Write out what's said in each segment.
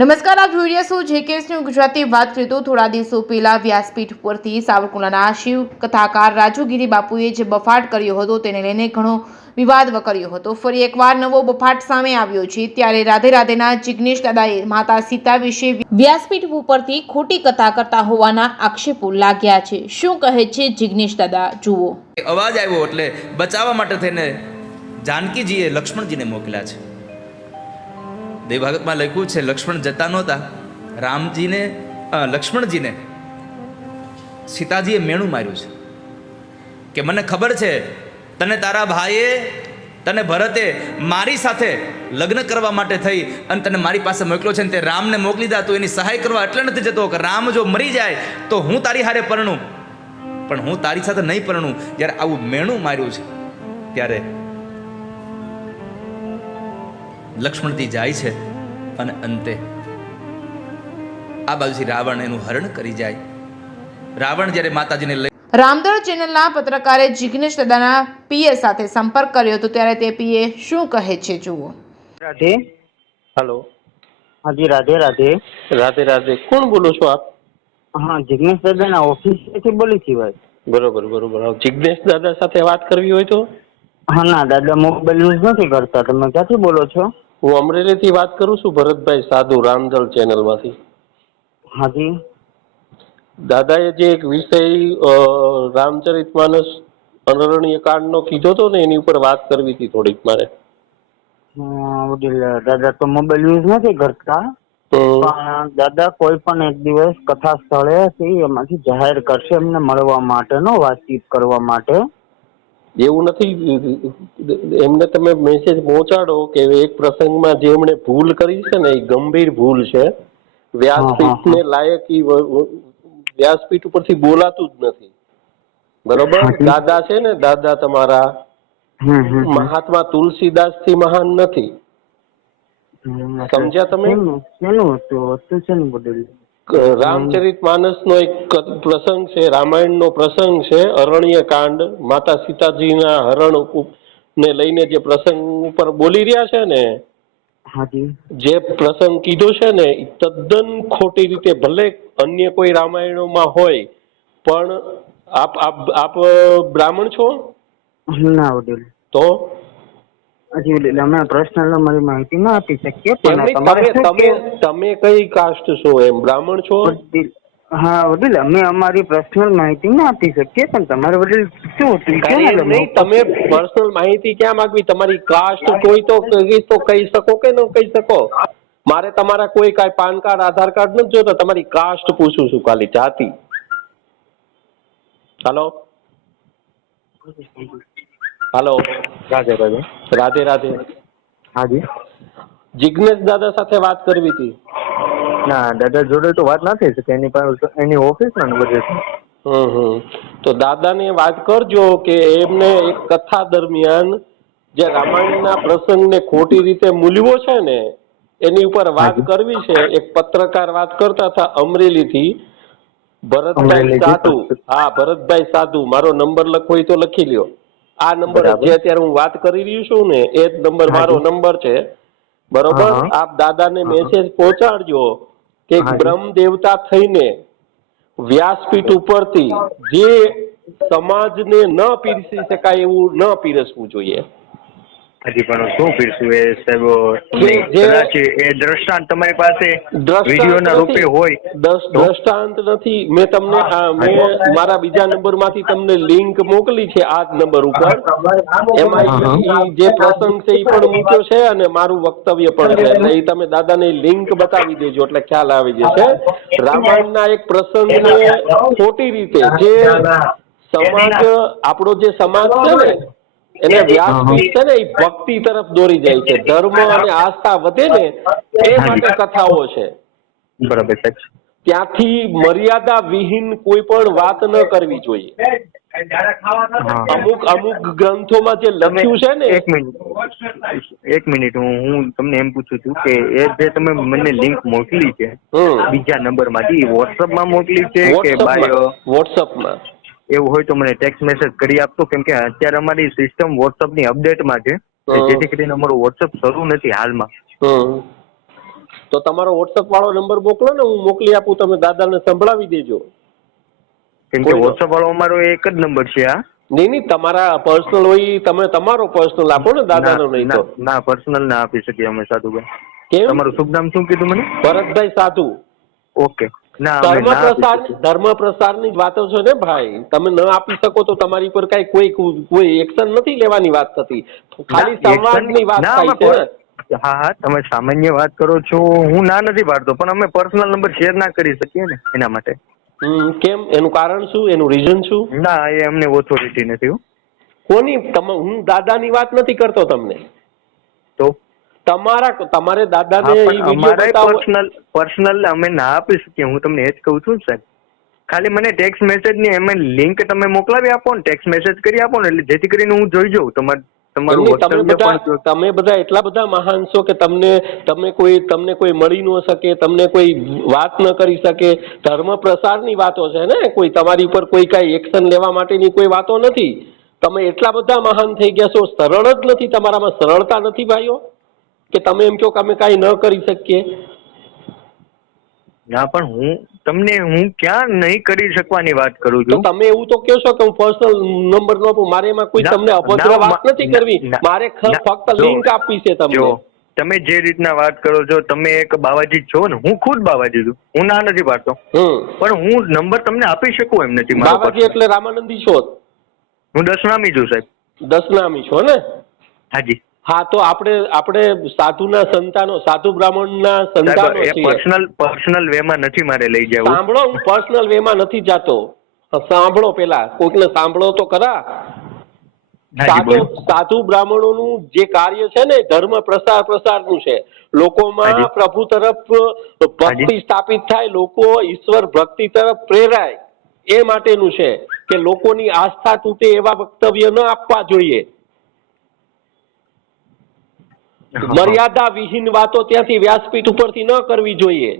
નમસ્કાર, આપ જોઈ રહ્યા છો જેકેએસની ગુજરાતી વાત કરીએ તો થોડા દિવસો પહેલા વ્યાસપીઠ પરથી સાવરકુંડલાના શિવ કથાકાર રાજુગીરી બાપુએ જે બફાટ કર્યો હતો તેને લઈને ઘણો વિવાદ વકર્યો હતો। ફરી એકવાર નવો બફાટ સામે આવ્યો છે। ત્યારે રાધે રાધેના જિગ્નેશ દાદાએ માતા સીતા વિશે વ્યાસપીઠ ઉપરથી ખોટી કથા કરતા હોવાના આક્ષેપો લાગ્યા છે। શું કહે છે જિગ્નેશ દાદા, જુઓ। અવાજ આવ્યો એટલે બચાવવા માટે થઈને જાનકીજીએ લક્ષ્મણજીને મોકલ્યા છે। દેવભાગતમાં લખ્યું છે, લક્ષ્મણ જતા નહોતા, રામજીને લક્ષ્મણજીને સીતાજીએ મેણું માર્યું છે કે મને ખબર છે તને તારા ભાઈએ, તને ભરતે મારી સાથે લગ્ન કરવા માટે થઈ અને તને મારી પાસે મોકલ્યો છે, ને તે રામને મોકલી દા તો એની સહાય કરવા એટલે નથી જતો કે રામ જો મરી જાય તો હું તારી હારે પરણું, પણ હું તારી સાથે નહીં પરણું। જ્યારે આવું મેણું માર્યું છે ત્યારે લક્ષ્મણજી જાય છે અને અંતે આ બાજુથી રાવણ એનું હરણ કરી જાય। રાવણ જ્યારે માતાજીને લઈ રામદળ ચેનલના પત્રકારે જિગ્નેશ દાદાના પીએ સાથે સંપર્ક કર્યો હતો ત્યારે તે પીએ શું કહે છે, જુઓ। રાધે। हेलो। हाँ जी, राधे राधे। राधे राधे। कोण बोलो છો આપ? हाँ, जिग्नेश दादा ना ऑफिस बोली थी भाई। બરોબર બરોબર। જિગ્નેશ દાદા સાથે વાત કરવી હોય તો? હા ના, દાદા મોબાઈલ યુઝ નથી કરતા। તમે ક્યાંથી બોલો છો? હું અમરેલીથી વાત કરું છું, ભરતભાઈ સાધુ, રામદળ ચેનલમાંથી। હા જી। દાદાએ જે એક વિષય રામચરિતમાનસ અરણ્ય કાંડનો કીધો હતો ને, એની ઉપર વાત કરવી હતી થોડીક મારે। વડીલ દાદા તો મોબાઈલ યુઝ નથી કરતા, પણ દાદા કોઈ પણ એક દિવસ કથા સ્થળેથી એમાંથી જાહેર કરશે એમને મળવા માટેનો, વાતચીત કરવા માટે। એવું નથી, એમને તમે મેસેજ પહોંચાડો કે એક પ્રસંગમાં જે એમણે ભૂલ કરી છે ને એ ગંભીર ભૂલ છે। વ્યાસપીઠને લાયક વ્યાસપીઠ ઉપરથી બોલાતું જ નથી, બરોબર? દાદા છે ને, દાદા તમારા મહાત્મા તુલસીદાસ થી મહાન નથી, સમજ્યા તમે? રામચરિત માનસ નો એક પ્રસંગ છે, રામાયણ નો પ્રસંગ છે, અરણ્ય કાંડ, માતા સીતાજીના હરણ ને લઈને જે પ્રસંગ ઉપર બોલી રહ્યા છે ને, જે પ્રસંગ કીધો છે ને એ તદ્દન ખોટી રીતે, ભલે અન્ય કોઈ રામાયણોમાં હોય, પણ આપ બ્રાહ્મણ છો? ના વડીલ। તો હજી વડીલ અમે પર્સનલ મારી માહિતી ના આપી શકીએ, તમે કઈ કાસ્ટ છો? એમ બ્રાહ્મણ છો? હા વડીલ, અમે અમારી પર્સનલ માહિતી ના આપી શકીએ, પણ તમારે વડીલ શું તમે પર્સનલ માહિતી ક્યાં માંગવી? તમારી કાસ્ટ કોઈ તો કહી શકો કે ન કહી શકો? મારે તમારા કોઈ કાંઈ પાન કાર્ડ, આધાર કાર્ડ નથી જોતા, તમારી કાસ્ટ પૂછું છું, ખાલી જાતિ। હાલો હાલો। રાધે રાધે। રાધે રાધે। હા જી। જિગ્નેશ દાદા સાથે વાત કરવી હતી। ના, દાદા જોડે તો વાત ના થઈ શકે, એની પાસે એની ઓફિસ ના બધે છે। તો દાદાને વાત કરજો કે એમને એક કથા દરમિયાન જે રામાયણના પ્રસંગને ખોટી રીતે મૂલ્યો છે ને એની ઉપર વાત કરવી છે। એક પત્રકાર વાત કરતા હતા અમરેલીથી, ભરતભાઈ સાધુ। હા, ભરતભાઈ સાધુ, મારો નંબર લખવો હોય તો લખી લ્યો। આ નંબર જે અત્યારે હું વાત કરી રહ્યો છું ને એ જ નંબર મારો નંબર છે, બરોબર? આપ દાદાને મેસેજ પહોંચાડજો કે બ્રહ્મ દેવતા થઈને વ્યાસપીઠ ઉપરથી જે સમાજને ન પીરસી શકાય એવું ન પીરસવું જોઈએ। હજી પણ શું પીરસું એ સાહેબ? કદાચ એ દ્રષ્ટાંત તમારી પાસે વિડીયોના રૂપે હોય? દ્રષ્ટાંત નથી, મેં તમને મારા બીજા નંબરમાંથી તમને લિંક મોકલી છે આ જ નંબર ઉપર। એમાં જે પ્રસંગ છે એ પણ મૂક્યો છે અને મારું વક્તવ્ય પણ છે, એટલે એ તમે દાદાને લિંક બતાવી દેજો એટલે ખ્યાલ આવી જશે। રામાયણના એક પ્રસંગને ખોટી રીતે જે સમાજ, આપણો જે સમાજ છે ને એને વ્યાસપીઠ છે ને એ ભક્તિ તરફ દોરી જાય છે, ધર્મ અને આસ્થા વધે ને એ માટે કથાઓ છે। બરાબર છે। ત્યાંથી મર્યાદા વિહીન કોઈ પણ વાત ન કરવી જોઈએ। અમુક ગ્રંથોમાં જે લખ્યું છે ને, એક મિનિટ હું તમને એમ પૂછું છું કે એ જે તમે મને લિંક મોકલી છે બીજા નંબર માંથી, વોટ્સઅપમાં મોકલી છે કે બાય? વોટ્સઅપમાં। એવું હોય તો મને ટેક્સ્ટ મેસેજ કરી આપતો, કેમ કે અત્યારે અમારી સિસ્ટમ વોટ્સઅપની અપડેટમાં છે, જેથી કરીને અમારું વોટ્સઅપ શરૂ નથી હાલમાં। તો તમારો વોટ્સઅપ વાળો નંબર મોકલો ને, હું મોકલી આપું, તમે દાદાને સંભળાવી દેજો. કેમ કે વોટ્સઅપ વાળો અમારો એક જ નંબર છે આ. નહીં, તમારા પર્સનલ હોય, તમે તમારો પર્સનલ આપો ને દાદાનો. નહીં તો ના, પર્સનલ ના આપી શકીએ અમે સાધુભાઈ. કેમ? તમારું શુભ નામ શું કીધું મને? ભરતભાઈ સાધુ. ઓકે. ના, અમે ના આપી શકીએ. ધર્મ પ્રસારની જ વાતો છે ને ભાઈ, તમે ન આપી શકો તો તમારી પર કઈ કોઈ એક્શન નથી લેવાની વાત થતી, ખાલી સંવાદની વાત થાય છે ને. હા, તમે સામાન્ય વાત કરો છો, હું ના નથી પાડતો, પણ અમે પર્સનલ નંબર શેર ના કરી શકીએ ને, એના માટે. કેમ? એનું કારણ શું? એનું રીઝન શું? ના, એ અમને ઓથોરિટી નથી. કોની? હું દાદાની વાત નથી કરતો તમને. તો તમારે દાદાને પર્સનલ અમે ના આપી શકીએ. હું તમને એ જ કહું છું સાહેબ. ખાલી મને ટેક્સ્ટ મેસેજ ની એમ લિંક તમે મોકલાવી આપો ને, ટેક્સ્ટ મેસેજ કરી આપો ને, એટલે જેથી કરીને હું જોઈ જાઉં તમારું. તમે બધા એટલા બધા મહાન છો કે તમને કોઈ મળી ન શકે, તમને કોઈ વાત ન કરી શકે. ધર્મ પ્રસારની વાતો છે ને, કોઈ તમારી ઉપર કોઈ કઈ એક્શન લેવા માટેની કોઈ વાતો નથી. તમે એટલા બધા મહાન થઈ ગયા છો, સરળ જ નથી, તમારામાં સરળતા નથી ભાઈઓ, કે તમે એમ કહો કે અમે કાંઈ ન કરી શકીએ. ના, પણ હું ક્યાં નહીં કરી શકવાની વાત કરું છું. તમે એવું તો કહો છો કે હું પર્સનલ નંબર ન આપું, મારે એમાં કોઈ તમને અભદ્ર વાત નથી કરવી, મારે ફક્ત લિંક આપવી છે તમને. તમે જે રીતના વાત કરો છો, તમે એક બાવાજી છો ને, હું ખુદ બાવાજી છું, હું ના નથી પાડતો, પણ હું નંબર તમને આપી શકું એમ નથી. બાવાજી એટલે રામાનંદી છો? હું દશનામી છું સાહેબ. દશનામી છો ને? હાજી. હા, તો આપણે સાધુના સંતાનો, સાધુ બ્રાહ્મણના સંતાનો છીએ. પર્સનલ વેમાં નથી મારે લઈ જવું. સાંભળો, હું પર્સનલ વેમાં નથી જાતો. સાંભળો, પેલા કોઈકને સાંભળો તો ખરા. સાધુ બ્રાહ્મણોનું જે કાર્ય છે ને, ધર્મ પ્રસારનું છે. લોકોમાં પ્રભુ તરફ ભક્તિ સ્થાપિત થાય, લોકો ઈશ્વર ભક્તિ તરફ પ્રેરાય, એ માટેનું છે કે લોકોની આસ્થા તૂટે એવા વક્તવ્ય ન આપવા જોઈએ. મર્યાદા વિહીન વાતો ત્યાંથી વ્યાસપીઠ ઉપરથી ન કરવી જોઈએ.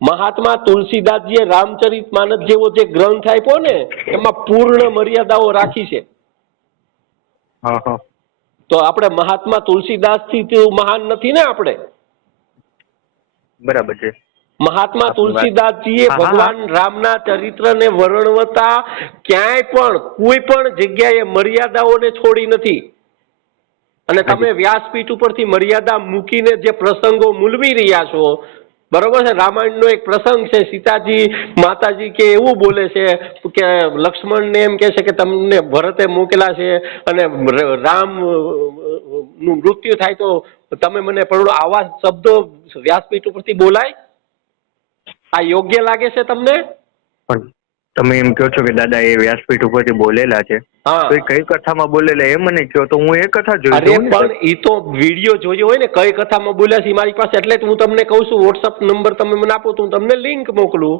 મહાત્મા તુલસીદાસજીએ રામચરિત માનસ જેવો જે ગ્રંથ આપ્યો ને, એમાં પૂર્ણ મર્યાદાઓ રાખી છે. તો આપણે મહાત્મા તુલસીદાસથી મહાન નથી ને આપણે. બરાબર છે. મહાત્મા તુલસીદાસજીએ ભગવાન રામના ચરિત્રને વર્ણવતા ક્યાંય પણ કોઈ પણ જગ્યાએ મર્યાદાઓને છોડી નથી. અને તમે વ્યાસપીઠ ઉપરથી મર્યાદા મૂકીને જે પ્રસંગો મૂલવી રહ્યા છો, બરોબર છે? રામાયણનો એક પ્રસંગ છે, સીતાજી માતાજી કે એવું બોલે છે કે લક્ષ્મણને એમ કહે છે કે તમને ભરતે મોકલા છે અને રામ નું મૃત્યુ થાય તો તમે મને પરણો. આવા શબ્દો વ્યાસપીઠ ઉપરથી બોલાય? આ યોગ્ય લાગે છે તમને? પણ તમે એમ કહો છો કે દાદા એ વ્યાસપીઠ ઉપરથી બોલેલા છે, તો એ કઈ કથામાં બોલેલા એ મને કહો, તો હું એ કથા જોઈ. અરે પણ એ તો વિડીયો જોયો હોય ને, કઈ કથામાં બોલ્યા છે મારી પાસે, એટલે હું તમને કહું છું. વોટ્સઅપ નંબર તમે મને આપો તો હું તમને લિંક મોકલું.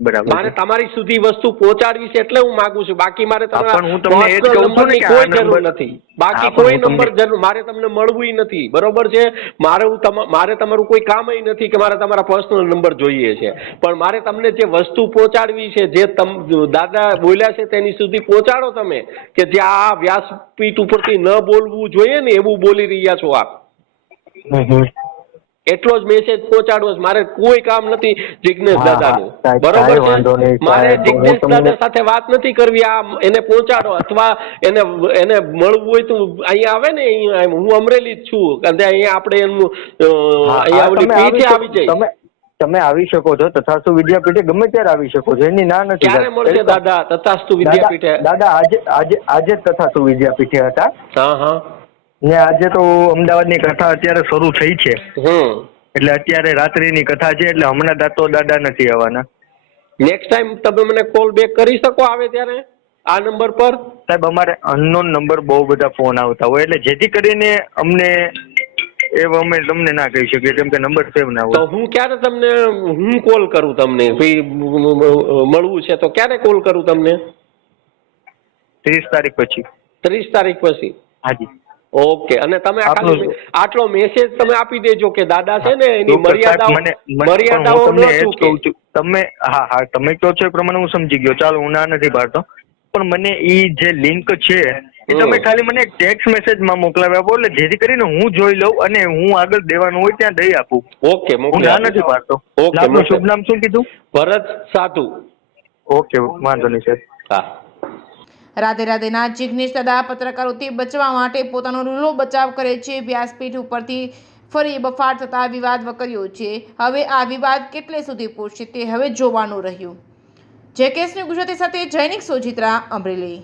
બરાબર. મારે તમારી સુધી વસ્તુ પહોંચાડવી છે એટલે હું માંગુ છું. બાકી મારે તમારા કોઈ જરૂર નથી. બાકી કોઈ નંબર જરૂર મારે તમને મળવું નથી. બરોબર છે? મારે તમારું કોઈ કામ નથી કે મારે તમારા પર્સનલ નંબર જોઈએ છે. પણ મારે તમને જે વસ્તુ પહોંચાડવી છે, જે દાદા બોલ્યા છે તેની સુધી પહોંચાડો તમે, કે જે આ વ્યાસપીઠ ઉપરથી ન બોલવું જોઈએ ને એવું બોલી રહ્યા છો આપ. એટલો જ મેસેજ પહોંચાડવો. મારે કોઈ કામ નથી જિજ્ઞેશ દાદાનું. બરોબર છે? મારે જિજ્ઞેશ દાદા સાથે વાત નથી કરવી. આ એને પહોંચાડો, અથવા એને મળવું હોય તો અહીંયા આવે ને, હું અમરેલી જ છું, અને અહીંયા આપણે એનું અહીંયા ઓલી પીઠે આવી જાય. તમે આવી શકો છો તથાસ્તુ વિદ્યાપીઠે, ગમે ત્યારે આવી શકો છો, એની ના નથી. ક્યારે મળશે દાદા તથાસ્તુ વિદ્યાપીઠે? દાદા આજે જ તથાસ્તુ વિદ્યાપીઠે હતા. હા. ને આજે તો અમદાવાદની કથા અત્યારે શરૂ થઈ છે, એટલે અત્યારે રાત્રિની કથા છે, એટલે હમણાં તો દાદા નથી આવવાના. નેક્સ્ટ ટાઈમ તમે મને કોલ બેક કરી શકો આવે ત્યારે આ નંબર પર? સાહેબ, અમારે અનનોન નંબર બહુ બધા ફોન આવતા હોય, એટલે જેથી કરીને અમને અમે તમને ના કહી શકીએ, કેમ કે નંબર સેવ ના હોય. તો હું ક્યારે તમને કોલ કરું તમને? મળવું છે તો ક્યારે કોલ કરું તમને? 30 તારીખ પછી. 30 તારીખ પછી? હાજી. ઓકે. અને તમે આટલો મેસેજ તમે આપી દેજો કે દાદા છે ને એની મર્યાદાઓ ન ચૂકે. તમે તમે કહો છો એ પ્રમાણે હું સમજી ગયો. ચાલો, હું ના નથી પાડતો, પણ મને ઈ જે લિંક છે એ તમે ખાલી મને એક ટેક્સ્ટ મેસેજમાં મોકલાવી આપો એટલે જેથી કરીને હું જોઈ લઉં અને હું આગળ દેવાનું હોય ત્યાં દઈ આપું. ઓકે, હું મોકલી ના આપું. નથી પાડતો. ઓકે, આપનું મોકલી. શુભ નામ શું કીધું? ભરત સાધુ. ઓકે, વાંધો નહીં સાહેબ. હા. રાધે રાધેના જિગ્નેશ દાદા પત્રકારોથી બચવા માટે પોતાનો રૂલો બચાવ કરે છે. વ્યાસપીઠ ઉપરથી ફરી બફાટ થતા વિવાદ વકર્યો છે. હવે આ વિવાદ કેટલે સુધી પહોંચશે તે હવે જોવાનું રહ્યું. જેકેએસ ન્યૂઝ ગુજરાતી સાથે જૈનિક સોજિત્રા, અમરેલી.